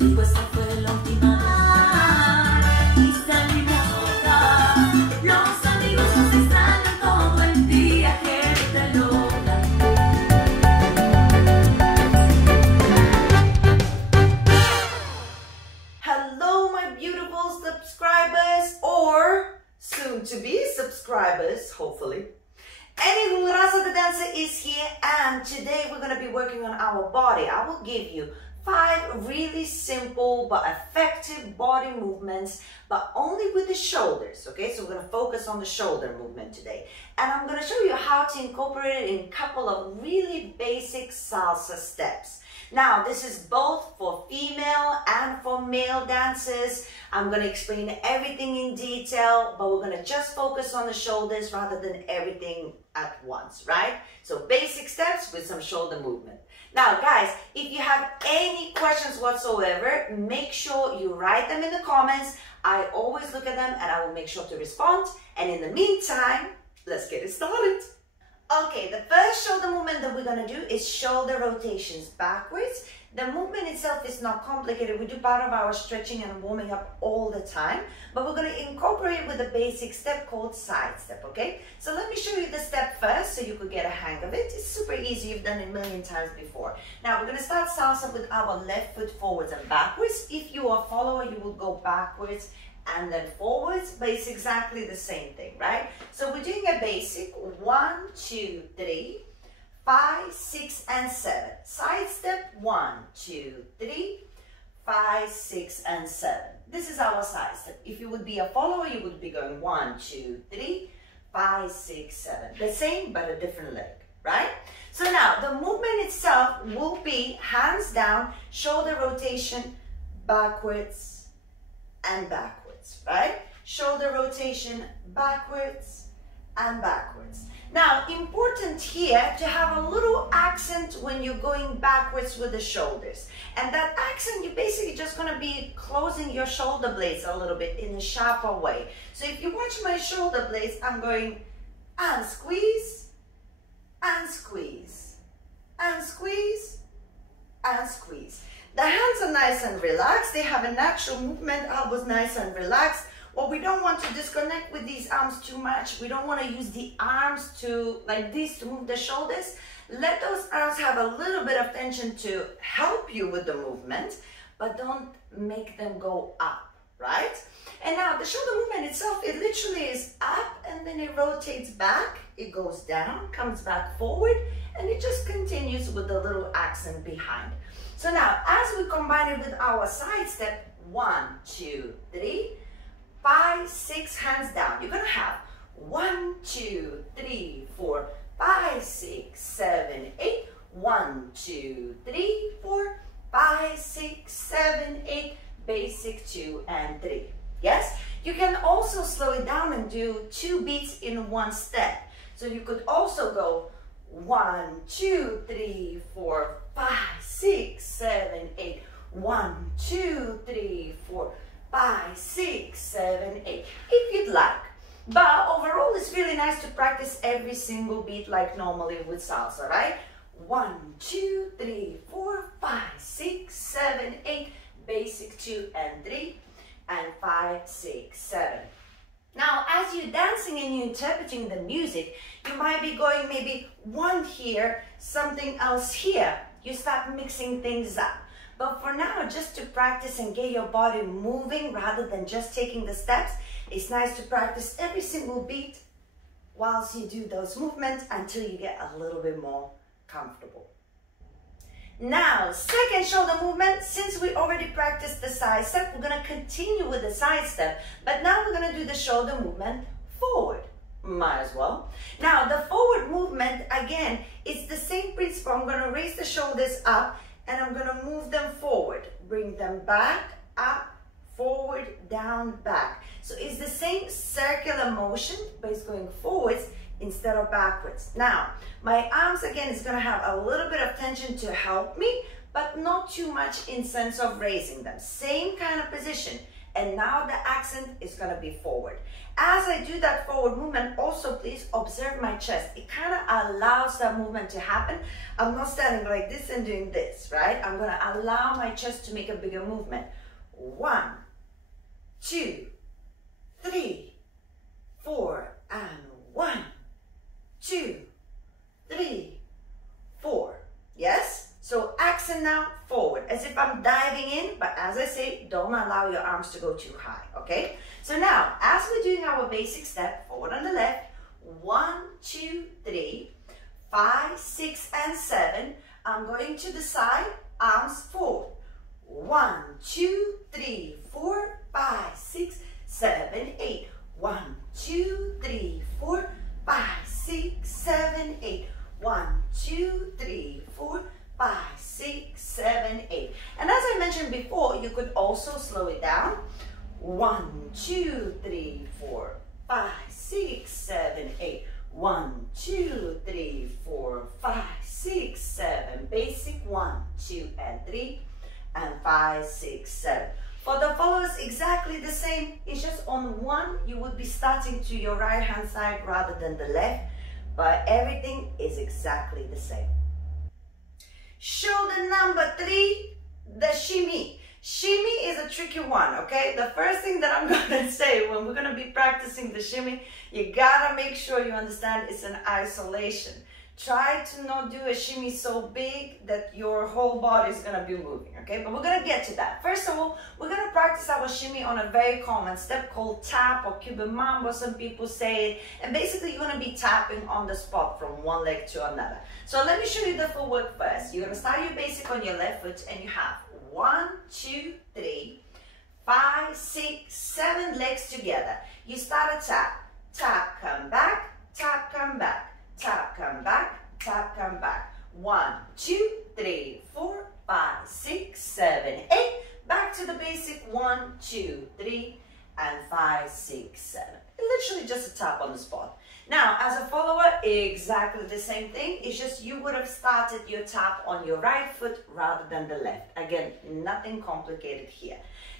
les digo, esta fue la última vez. Y salimos a votar. Los amigos nos extrañan todo el día, gente loca. Hello, my beautiful subscribers, or soon to be subscribers, hopefully. Anywho, Rasa the dancer is here, and today we're going to be working on our body. I will give you 5 really simple but effective body movements, but only with the shoulders, okay? So we're going to focus on the shoulder movement today. And I'm going to show you how to incorporate it in a couple of really basic salsa steps. Now, this is both for female and for male dancers. I'm going to explain everything in detail, but we're going to just focus on the shoulders rather than everything at once, right? So basic steps with some shoulder movement. Now, guys, if you have any questions whatsoever, make sure you write them in the comments. I always look at them and I will make sure to respond. And in the meantime, let's get it started. Okay, the first shoulder movement that we're going to do is shoulder rotations backwards. The movement itself is not complicated. We do part of our stretching and warming up all the time, but we're going to incorporate with a basic step called side step, okay? So let me show you the step first so you could get a hang of it. It's super easy. You've done it a million times before. Now, we're going to start salsa with our left foot forwards and backwards. If you are a follower, you will go backwards and then forwards, but it's exactly the same thing, right? So we're doing a basic 1, 2, 3, 5, 6, and 7. Side step 1, 2, 3, 5, 6, and 7. This is our side step. If you would be a follower, you would be going 1, 2, 3, 5, 6, 7. The same, but a different leg, right? So now the movement itself will be hands down, shoulder rotation, backwards and backwards, right? Shoulder rotation, backwards and backwards. Now, important here to have a little accent when you're going backwards with the shoulders. And that accent, you're basically just going to be closing your shoulder blades a little bit in a sharper way. So if you watch my shoulder blades, I'm going and squeeze, and squeeze, and squeeze, and squeeze. The hands are nice and relaxed. They have a natural movement, elbows nice and relaxed. Well, we don't want to disconnect with these arms too much. We don't want to use the arms to, like this, to move the shoulders. Let those arms have a little bit of tension to help you with the movement, but don't make them go up, right? And now the shoulder movement itself, it literally is up and then it rotates back. It goes down, comes back forward, and it just continues with the little accent behind. So now, as we combine it with our side step, 1, 2, 3, 5, 6, hands down. You're going to have 1, 2, 3, 4, 5, 6, 7, 8. 1, 2, 3, 4, 5, 6, 7, 8. Basic 2 and 3. Yes? You can also slow it down and do 2 beats in one step. So you could also go 1, 2, 3, 4, 5, 6, 7, 8. 1, 2, 3, 4, 5, 6, 7, 8, if you'd like. But overall, it's really nice to practice every single beat like normally with salsa, right? 1, 2, 3, 4, 5, 6, 7, 8, basic 2 and 3, and 5, 6, 7. Now, as you're dancing and you're interpreting the music, you might be going maybe 1 here, something else here. You start mixing things up. But for now, just to practice and get your body moving rather than just taking the steps, it's nice to practice every single beat whilst you do those movements until you get a little bit more comfortable. Now, second shoulder movement. Since we already practiced the side step, we're going to continue with the side step, but now we're going to do the shoulder movement forward. Might as well. Now, the forward movement, again, it's the same principle. I'm going to raise the shoulders up and I'm going to move them forward. Bring them back, up, forward, down, back. So it's the same circular motion, but it's going forwards instead of backwards. Now, my arms, again, is going to have a little bit of tension to help me, but not too much in sense of raising them. Same kind of position. and now the accent is gonna be forward. As I do that forward movement, also please observe my chest. It kind of allows that movement to happen. I'm not standing like this and doing this, right? I'm gonna allow my chest to make a bigger movement. 1, 2, 3, 4, and 1, 2, 3, 4. Yes? So accent now, forward, as if I'm diving in, but as I say, don't allow your arms to go too high, okay? So now, as we're doing our basic step, forward on the left, 1, 2, 3, 5, 6, and 7, I'm going to the side, arms forward. 1, 2, 3, 4, 5, 6, 7, 8. 1, 2, 3, 4, 5, 6, 7, 8. 1, 2, 3, 4, 5, 6, 7, 8. And as I mentioned before, you could also slow it down. 1, 2, 3, 4, 5, 6, 7, 8. 1, 2, 3, 4, 5, 6, 7. Basic 1, 2, and 3, and 5, 6, 7. For the followers, exactly the same. It's just on one, you would be starting to your right hand side rather than the left, but everything is exactly the same. Shoulder number 3, the shimmy. Shimmy is a tricky one, okay? The first thing that I'm gonna say when we're gonna be practicing the shimmy, you gotta make sure you understand it's an isolation. Try to not do a shimmy so big that your whole body is gonna be moving, okay? But we're gonna get to that. First of all, we're gonna practice our shimmy on a very common step called tap or Cuban mambo, some people say it. And basically you're gonna be tapping on the spot from one leg to another. So let me show you the footwork first. You're gonna start your basic on your left foot and you have 1, 2, 3, 5, 6, 7 legs together. You start a tap, tap, come back, tap, come back. Tap, come back, tap, come back. 1, 2, 3, 4, 5, 6, 7, 8. Back to the basic 1, 2, 3, and 5, 6, 7. Literally just a tap on the spot. Now, as a follower, exactly the same thing. It's just you would have started your tap on your right foot rather than the left. Again, nothing complicated here.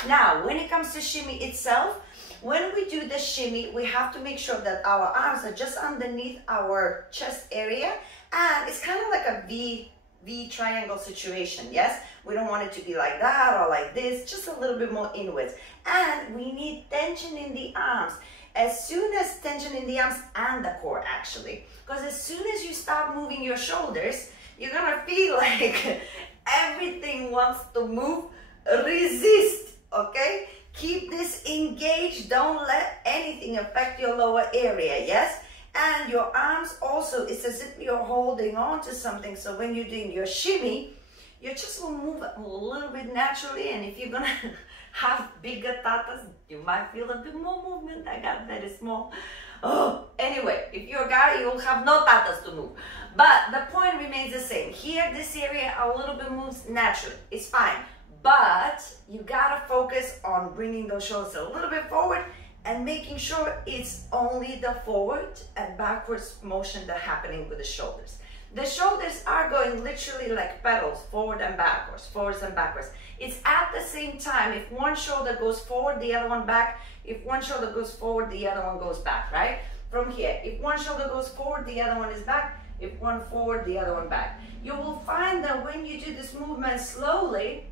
Now, when it comes to shimmy itself, when we do the shimmy, we have to make sure that our arms are just underneath our chest area, and it's kind of like a V triangle situation, yes? We don't want it to be like that or like this, just a little bit more inwards. And we need tension in the arms. As soon as tension in the arms and the core actually, because as soon as you start moving your shoulders, you're gonna feel like everything wants to move. Resist, okay? Keep this engaged. Don't let anything affect your lower area, yes? And your arms also, it's as if you're holding on to something. So when you're doing your shimmy, you just will move a little bit naturally. And if you're gonna have bigger tatas, you might feel a bit more movement. I got very small. Oh, anyway, if you're a guy, you'll have no tatas to move. But the point remains the same. Here, this area a little bit moves naturally. It's fine. But you gotta focus on bringing those shoulders a little bit forward and making sure it's only the forward and backwards motion that's happening with the shoulders. The shoulders are going literally like pedals, forward and backwards, forwards and backwards. It's at the same time. If one shoulder goes forward, the other one back. If one shoulder goes forward, the other one goes back, right? From here, if one shoulder goes forward, the other one is back. If one forward, the other one back. You will find that when you do this movement slowly,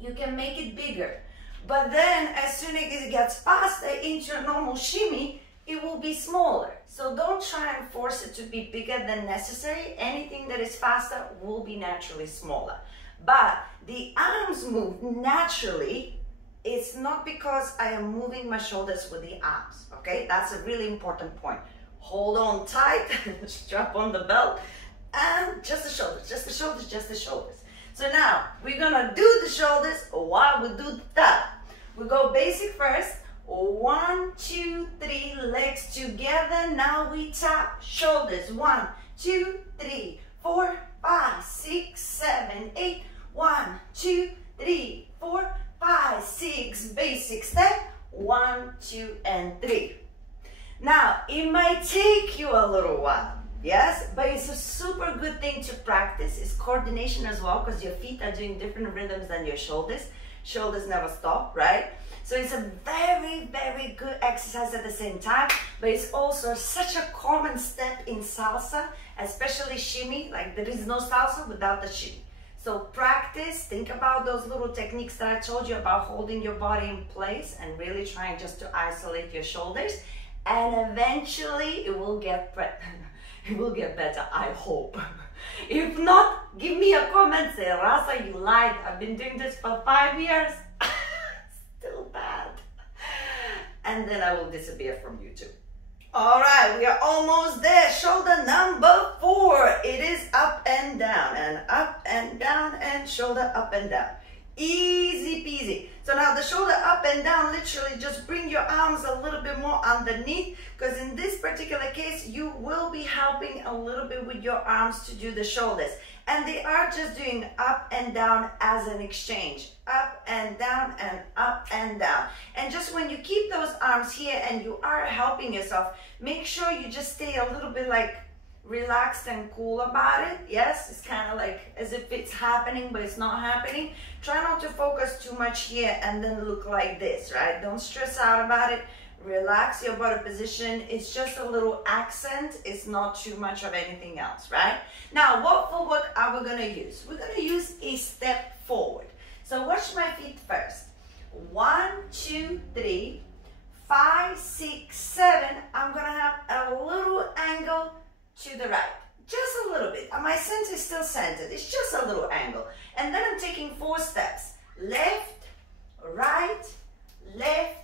you can make it bigger. But then as soon as it gets faster into a normal shimmy, it will be smaller. So don't try and force it to be bigger than necessary. Anything that is faster will be naturally smaller. But the arms move naturally. It's not because I am moving my shoulders with the arms, okay? That's a really important point. Hold on tight, strap on the belt, and just the shoulders, just the shoulders, just the shoulders. So now, we're gonna do the shoulders while we do the tap. We go basic first. 1, 2, 3, legs together. Now we tap shoulders. 1, 2, 3, 4, 5, 6, 7, 8. 1, 2, 3, 4, 5, 6. Basic step. 1, 2, and 3. Now, it might take you a little while. Yes, but it's a super good thing to practice. It's coordination as well because your feet are doing different rhythms than your shoulders. Shoulders never stop, right? So it's a very, very good exercise at the same time, but it's also such a common step in salsa, especially shimmy. Like there is no salsa without the shimmy. So practice, think about those little techniques that I told you about holding your body in place and really trying just to isolate your shoulders. And eventually it will get it will get better, I hope. If not, give me a comment, say, Rasa, you lied. I've been doing this for 5 years. Still bad. And then I will disappear from YouTube. All right, we are almost there. Shoulder number 4. It is up and down and shoulder up and down. Easy peasy. So now the shoulder up and down, literally just bring your arms a little bit more underneath, because in this particular case, you will be helping a little bit with your arms to do the shoulders. And they are just doing up and down as an exchange. Up and down and up and down. And just when you keep those arms here and you are helping yourself, make sure you just stay a little bit like relaxed and cool about it. Yes, it's kind of like as if it's happening, but it's not happening. Try not to focus too much here and then look like this, right? Don't stress out about it. Relax your body position. It's just a little accent. It's not too much of anything else, right? Now, what footwork are we going to use? We're going to use a step forward. So watch my feet first. 1, 2, 3, 5, 6, 7. I'm going to have a little angle to the right. Just a little bit. And my center is still centered. It's just a little angle. And then I'm taking 4 steps. Left, right, left,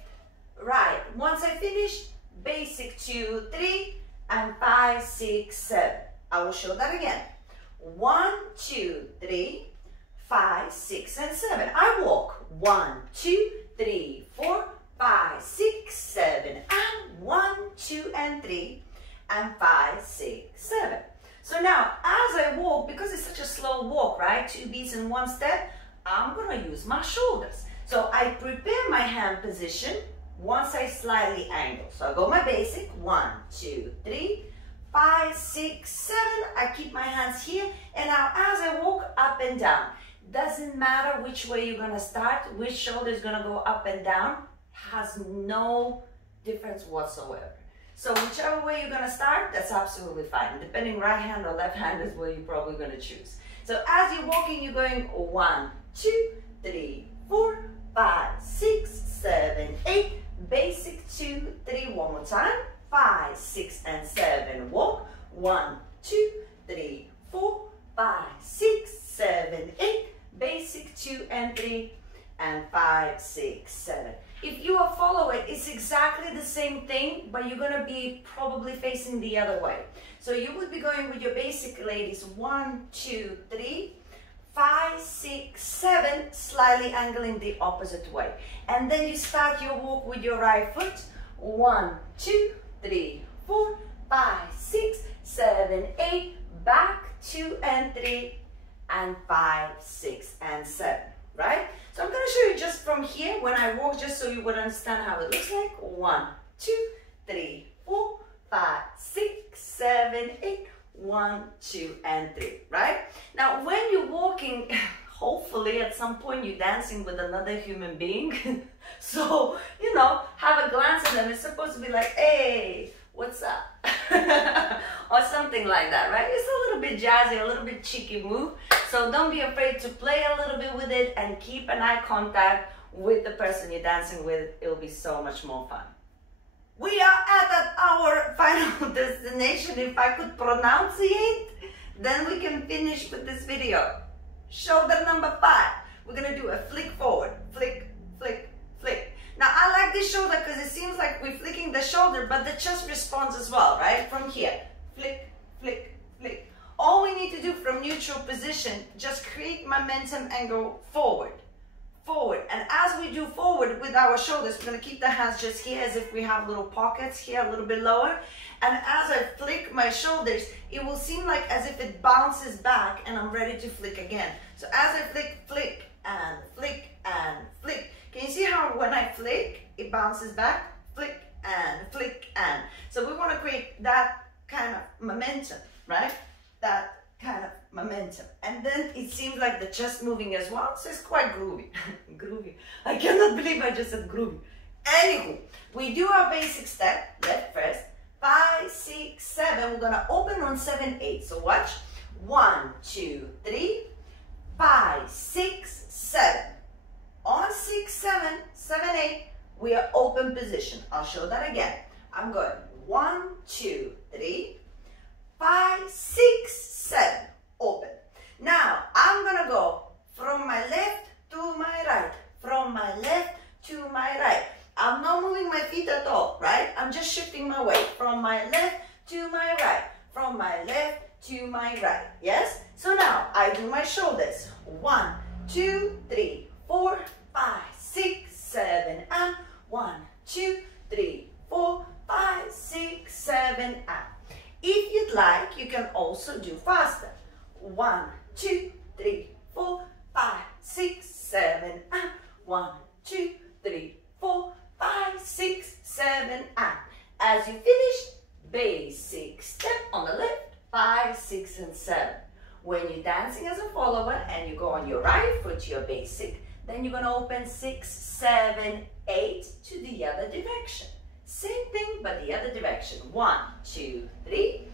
right. Once I finish, basic 2, 3, and 5, 6, 7. I will show that again. 1, 2, 3, 5, 6, and 7. I walk 1, 2, 3, 4, 5, 6, 7, and 1, 2, and 3, and 5, 6, 7. So now, as I walk, because it's such a slow walk, right? 2 beats in 1 step, I'm gonna use my shoulders. So I prepare my hand position once I slightly angle. So I go my basic, 1, 2, 3, 5, 6, 7. I keep my hands here, and now as I walk up and down, doesn't matter which way you're gonna start, which shoulder is gonna go up and down, has no difference whatsoever. So whichever way you're gonna start, that's absolutely fine. Depending right hand or left hand is where you're probably gonna choose. So as you're walking, you're going 1, 2, 3, 4, 5, 6, 7, 8. Basic 2, 3. One more time. 5, 6, and 7. Walk. 1, 2, 3, 4, 5, 6, 7, 8. Basic 2 and 3, and 5, 6, 7. If you are following, it's exactly the same thing, but you're gonna be probably facing the other way. So you would be going with your basic, ladies. 1, 2, 3, 5, 6, 7, slightly angling the opposite way. And then you start your walk with your right foot. 1, 2, 3, 4, 5, 6, 7, 8. Back 2 and 3, and 5, 6, and 7. Right? So I'm going to show you just from here when I walk, just so you would understand how it looks like. 1, 2, 3, 4, 5, 6, 7, 8. 1, 2, and 3. Right? Now, when you're walking, hopefully at some point you're dancing with another human being. So, you know, have a glance at them. It's supposed to be like, hey, what's up? Or something like that, right? It's a little bit jazzy, a little bit cheeky move. So don't be afraid to play a little bit with it and keep an eye contact with the person you're dancing with. It'll be so much more fun. We are at our final destination. If I could pronunciate, then we can finish with this video. Shoulder number 5. We're gonna do a flick forward. Flick, flick, flick. Now I like this shoulder because it seems like we're flicking the shoulder, but the chest responds as well, right? From here, flick, flick, flick. All we need to do from neutral position, just create momentum and go forward, forward. And as we do forward with our shoulders, we're gonna keep the hands just here as if we have little pockets here, a little bit lower. And as I flick my shoulders, it will seem like as if it bounces back and I'm ready to flick again. So as I flick, flick, and flick, and flick. Can you see how when I flick, it bounces back? Flick, and flick, and. So we wanna create that kind of momentum, right? That kind of momentum. And then it seems like the chest moving as well, so it's quite groovy. groovy. I cannot believe I just said groovy. Anywho, we do our basic step, left first, 5, 6, 7. We're gonna open on 7, 8. So watch, 1, 2, 3, 5, 6, 7. On 6, 7, 7, 8, we are open position. I'll show that again. I'm going 1, 2, 3, 5, 6, 7, open. Now, I'm gonna go from my left to my right, from my left to my right. I'm not moving my feet at all, right? I'm just shifting my weight from my left to my right, from my left to my right, yes? So now, I do my shoulders. 1, 2, 3, 4, 5, 6, 7, and 1, 2, 3, 4, 5, 6, 7, and. If you'd like, you can also do faster. 1, 2, 3, 4, 5, 6, 7, and 1, 2, 3, 4, 5, 6, 7, and. As you finish, basic step on the left, 5, 6, and 7. When you're dancing as a follower and you go on your right foot to your basic, then you're gonna open 6, 7, 8 to the other direction. Same thing, but the other direction. 1, 2, 3,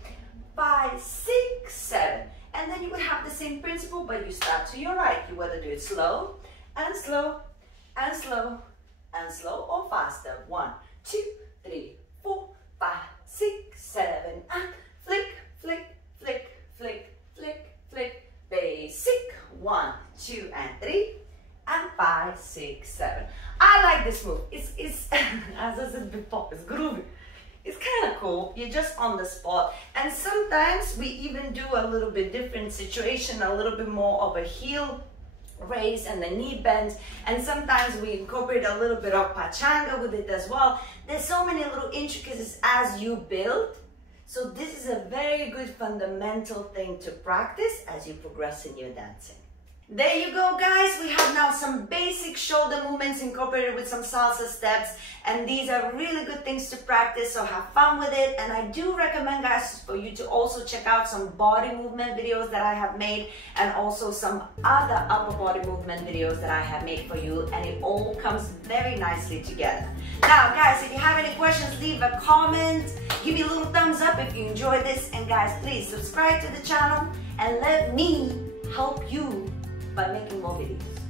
5, 6, 7. And then you would have the same principle, but you start to your right. You want to do it slow, and slow, and slow, and slow, or faster. 1, 2, 3, 4, 5, 6, 7, and flick, flick, flick, flick, flick, flick. Basic. 1, 2, and 3. And 5, 6, 7. I like this move. It's as I said before, it's groovy. It's kind of cool. You're just on the spot. And sometimes we even do a little bit different situation, a little bit more of a heel raise and the knee bend. And sometimes we incorporate a little bit of pachanga with it as well. There's so many little intricacies as you build. So this is a very good fundamental thing to practice as you progress in your dancing. There you go, guys. We have now some basic shoulder movements incorporated with some salsa steps, and these are really good things to practice, so have fun with it. And I do recommend, guys, for you to also check out some body movement videos that I have made, and also some other upper body movement videos that I have made for you, and it all comes very nicely together. Now, guys, if you have any questions, leave a comment, give me a little thumbs up if you enjoyed this, and guys, please subscribe to the channel and let me help you by making more videos.